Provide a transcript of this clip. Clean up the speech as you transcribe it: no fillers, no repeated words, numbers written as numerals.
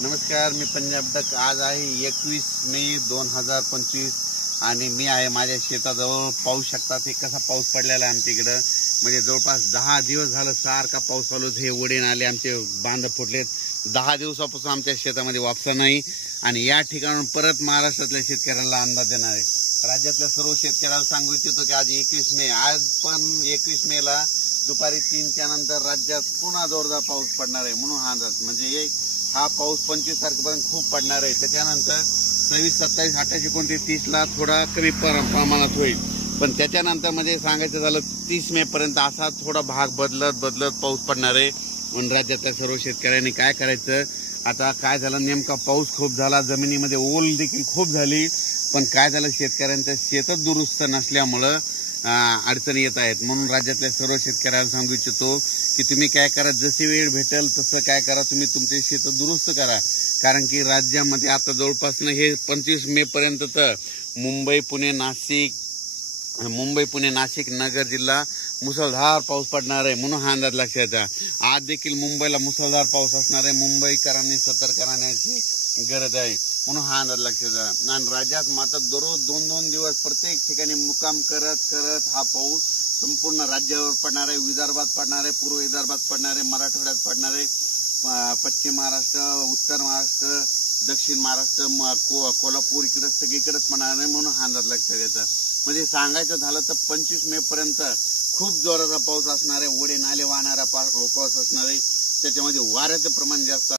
नमस्कार, मी पंजाब डक. आज आहे 21 मे 2025 आणि मी आहे माझ्या शेताजवळ. पाहू शकता ते कसा पाऊस पडलेला आहे आमच्या इकडं. म्हणजे जवळपास 10 दिवस झालं सारखा पाऊस चालू. हे ओढे नाले आमचे बांध फुटलेत. 10 दिवसापासून आमच्या शेतामध्ये वापसा नाही आणि या ठिकाणून परत महाराष्ट्रातल्या शेतकऱ्यांना अंदाज देणार आहे. राज्यातल्या सर्व शेतकऱ्यांना सांगू इच्छितो की आज 21 मे, आज पण 21 मेला दुपारी 3च्या नंतर राज्यात पुन्हा जोरदार पाऊस पडणार आहे. म्हणून हा अंदाज म्हणजे हा पाऊस 25 तारखेपर्यंत खूप पडणार आहे. त्याच्यानंतर 26, 27, 28, 29, 30ला थोडा कमी प्रमाणात होईल. पण त्याच्यानंतर म्हणजे सांगायचं झालं 30 मे पर्यंत असा थोडा भाग बदलत पाऊस पडणार आहे. म्हणून राज्यातल्या सर्व शेतकऱ्यांनी काय करायचं, आता काय झालं नेमका पाऊस खूप झाला, जमिनीमध्ये ओल देखील खूप झाली. पण काय झालं, शेतकऱ्यांचं शेतच दुरुस्त नसल्यामुळं अडचणी येत आहेत. म्हणून राज्यातल्या सर्व शेतकऱ्यांना सांगू इच्छितो की तुम्ही काय करा, जशी वेळ भेटेल तसं काय करा, तुम्ही तुमचे शेत दुरुस्त करा. कारण की राज्यामध्ये आता जवळपास हे 25 मे पर्यंत तर मुंबई पुणे नाशिक नगर जिल्हा मुसळधार पाऊस पडणार आहे. म्हणून हा अंदाज लक्षात घ्या. आज देखील मुंबईला मुसळधार पाऊस असणार आहे. मुंबईकरांनी सतर्क राहण्याची गरज आहे. म्हणून हा अंदाज लक्षात घ्या. आणि राज्यात मात्र दररोज 2-2 दिवस प्रत्येक ठिकाणी मुक्काम करत हा पाऊस संपूर्ण राज्यावर पडणार आहे. विदर्भात पडणार आहे, पूर्व विदर्भात पडणार आहे, मराठवाड्यात पडणार आहे, पश्चिम महाराष्ट्र, उत्तर महाराष्ट्र, दक्षिण महाराष्ट्र, कोल्हापूर इकडे सगळीकडेच पडणार आहे. म्हणून हा अंदाज लक्षात घ्यायचा. म्हणजे सांगायचं झालं तर 25 मे पर्यंत खूप जोराचा पाऊस असणार आहे. ओढे नाले वाहणारा पाऊस असणार आहे. त्याच्यामध्ये वाऱ्याचं प्रमाण जास्त